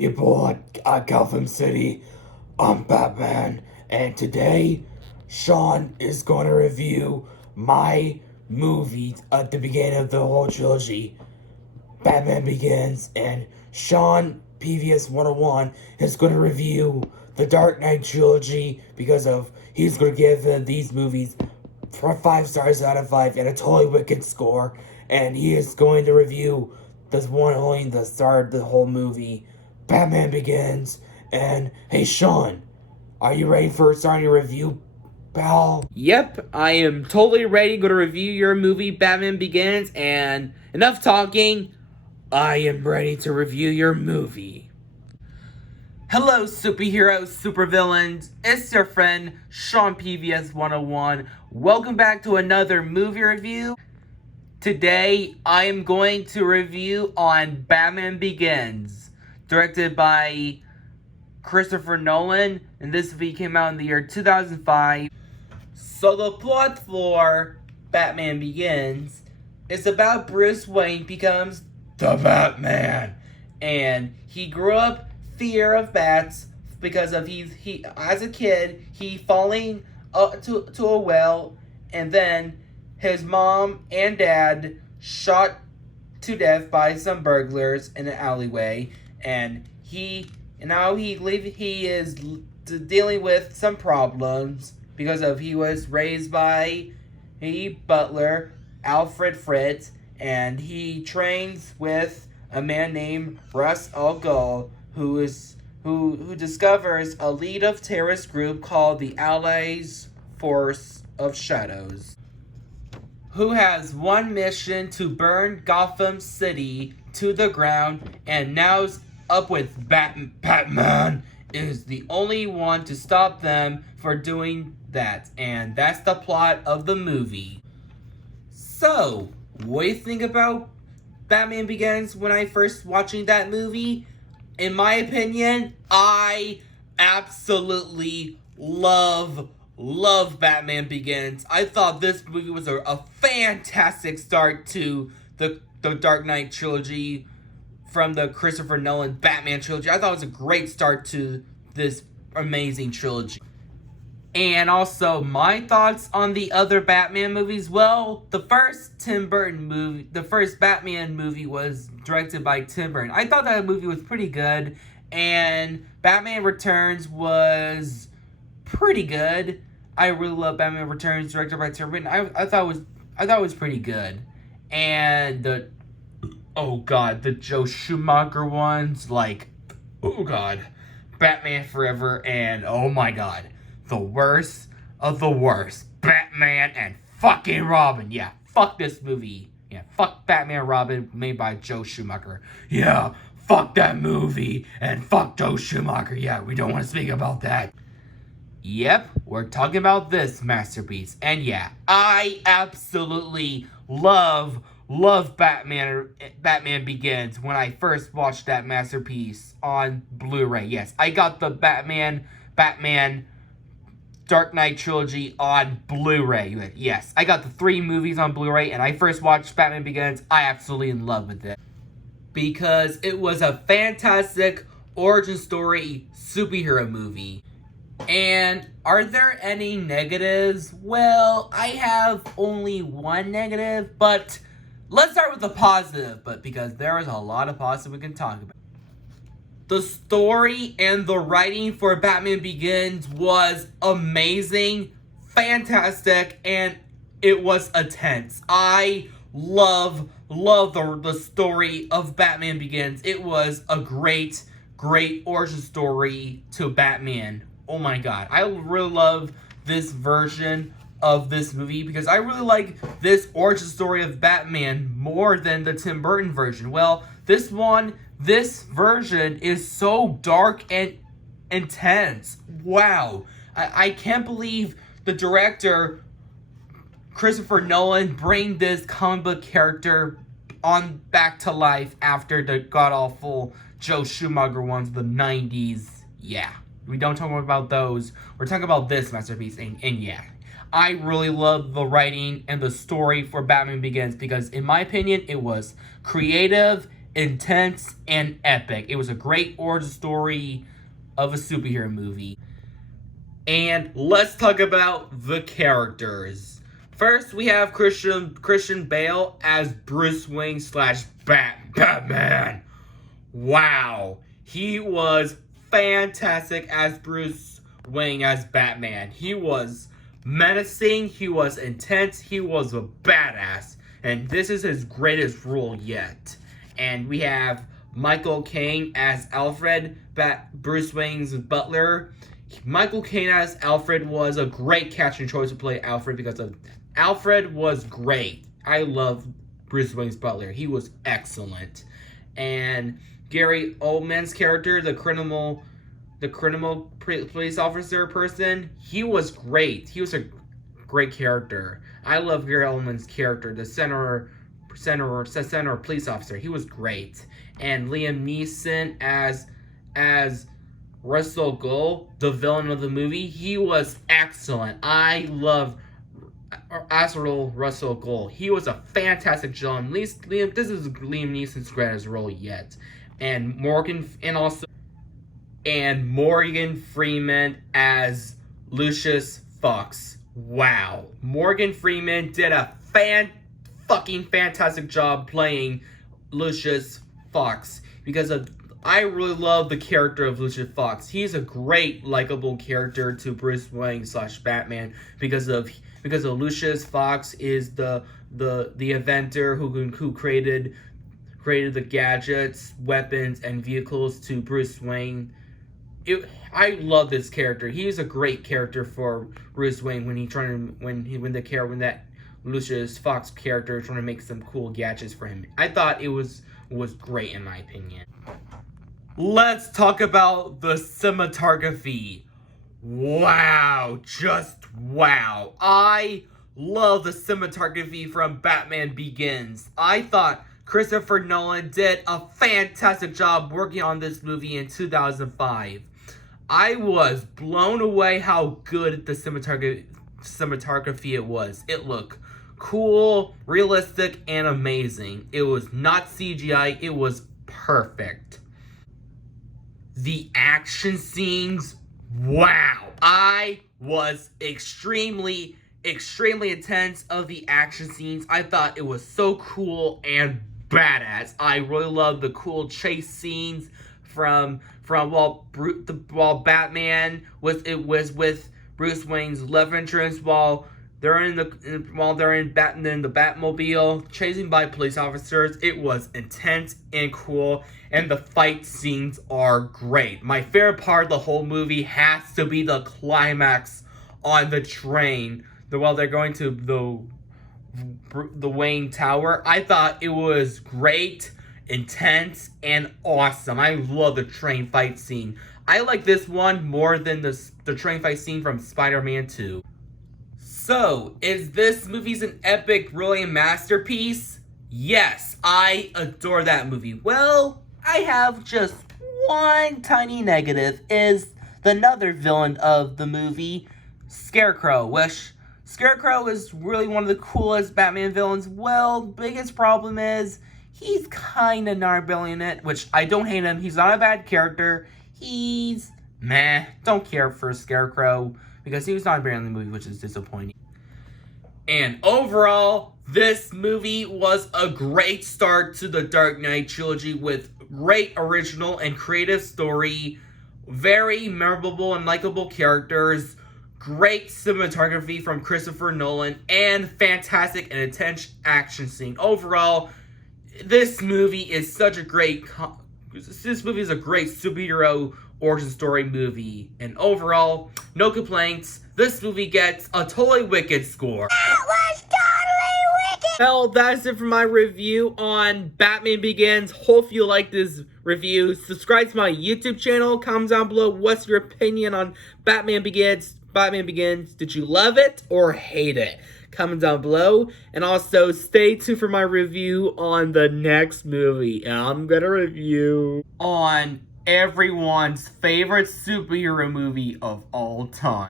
People at Gotham City. I'm Batman, and today Sean is going to review my movie at the beginning of the whole trilogy, Batman Begins, and Sean PVS 101 is going to review the Dark Knight trilogy because of he's going to give these movies 5 stars out of 5 and a totally wicked score, and he is going to review this one only the start of the whole movie, Batman Begins. And hey, Sean, are you ready for starting your review, pal? Yep, I am totally ready to review your movie Batman Begins, and enough talking, I am ready to review your movie. Hello superheroes, supervillains, it's your friend Sean PVS 101. Welcome back to another movie review. Today I am going to review on Batman Begins, directed by Christopher Nolan, and this movie came out in the year 2005. So the plot for Batman Begins is about Bruce Wayne becomes the Batman, and he grew up fear of bats because of he as a kid he falling to a well, and then his mom and dad shot to death by some burglars in an alleyway, and he is dealing with some problems because of he was raised by a butler, Alfred Fritz, and he trains with a man named Russ Al Ghul, who discovers a lead of terrorist group called the Allies Force of Shadows, who has one mission to burn Gotham City to the ground, and now's up with Batman is the only one to stop them for doing that, and that's the plot of the movie. So, what do you think about Batman Begins when I first watching that movie? In my opinion, I absolutely love Batman Begins. I thought this movie was a fantastic start to the Dark Knight trilogy from the Christopher Nolan Batman trilogy. I thought it was a great start to this amazing trilogy. And also, my thoughts on the other Batman movies. Well, the first Batman movie was directed by Tim Burton. I thought that movie was pretty good, and Batman Returns was pretty good. I really love Batman Returns, directed by Tim Burton. I thought it was pretty good. And the Joe Schumacher ones, like, Batman Forever, and oh my god, the worst of the worst, Batman and fucking Robin. Yeah, fuck this movie. Yeah, fuck Batman Robin made by Joe Schumacher. Yeah, fuck that movie and fuck Joe Schumacher. Yeah, we don't want to speak about that. Yep, we're talking about this masterpiece. And yeah, I absolutely love Batman Begins when I first watched that masterpiece on Blu-ray. Yes, I got the Batman Dark Knight trilogy on Blu-ray. Yes, I got the 3 movies on Blu-ray, and I first watched Batman Begins. I absolutely in love with it because it was a fantastic origin story superhero movie. And are there any negatives? Well, I have only one negative, but let's start with the positive, because there is a lot of positive we can talk about. The story and the writing for Batman Begins was amazing, fantastic, and it was intense. I love the story of Batman Begins. It was a great origin story to Batman. Oh my god, I really love this version of this movie because I really like this origin story of Batman more than the Tim Burton version. Well, this version is so dark and intense. Wow. I can't believe the director, Christopher Nolan, bring this comic book character on back to life after the god-awful Joe Schumacher ones of the 90s. Yeah. We don't talk about those. We're talking about this masterpiece, and yeah. I really love the writing and the story for Batman Begins because, in my opinion, it was creative intense, and epic. It was a great origin story of a superhero movie. And let's talk about the characters. First, we have Christian Bale as Bruce Wayne slash Batman. Wow, he was fantastic as Bruce Wayne as Batman. He was menacing, he was intense, he was a badass, and this is his greatest role yet. And we have Michael Caine as Alfred, Bruce Wayne's butler. Michael Caine as Alfred was a great casting choice to play Alfred because Alfred was great. I love Bruce Wayne's butler. He was excellent. And Gary Oldman's character, the criminal police officer person, he was great. He was a great character. I love Gary Oldman's character, the center police officer. He was great. And Liam Neeson as Russell Gold, the villain of the movie, he was excellent. I love Russell Gold. He was a fantastic villain. This is Liam Neeson's greatest role yet. And Morgan Freeman as Lucius Fox. Wow, Morgan Freeman did a fantastic job playing Lucius Fox because I really love the character of Lucius Fox. He's a great likable character to Bruce Wayne slash Batman because Lucius Fox is the inventor who created the gadgets, weapons, and vehicles to Bruce Wayne. I love this character. He's a great character for Bruce Wayne when that Lucius Fox character is trying to make some cool gadgets for him. I thought it was great in my opinion. Let's talk about the cinematography. Wow, just wow. I love the cinematography from Batman Begins. I thought Christopher Nolan did a fantastic job working on this movie in 2005. I was blown away how good the cinematography it was. It looked cool, realistic, and amazing. It was not CGI, it was perfect. The action scenes, wow. I was extremely intense of the action scenes. I thought it was so cool and badass. I really love the cool chase scenes from while Batman was with Bruce Wayne's love interest while they're in the Batmobile chasing by police officers. It was intense and cool, and the fight scenes are great. My favorite part of the whole movie has to be the climax on the train while they're going to the Wayne Tower. I thought it was great, intense, and awesome. I love the train fight scene. I like this one more than the train fight scene from Spider-Man 2. So, is this movie's an epic, brilliant masterpiece? Yes, I adore that movie. Well, I have just one tiny negative, is the another villain of the movie, Scarecrow, which Scarecrow is really one of the coolest Batman villains. Well, biggest problem is he's kind of not brilliant, which I don't hate him. He's not a bad character. He's meh. Don't care for Scarecrow because he was not brilliant in the movie, which is disappointing. And overall, this movie was a great start to the Dark Knight trilogy with great original and creative story, very memorable and likable characters, great cinematography from Christopher Nolan, and fantastic and intense action scene. Overall, this movie is such a great superhero origin story movie. And overall, no complaints. This movie gets a totally wicked score. That was totally wicked! Well, that's it for my review on Batman Begins. Hope you like this review. Subscribe to my YouTube channel. Comment down below what's your opinion on Batman Begins. Batman Begins. Did you love it or hate it? Comment down below. And also, stay tuned for my review on the next movie. I'm gonna review on everyone's favorite superhero movie of all time.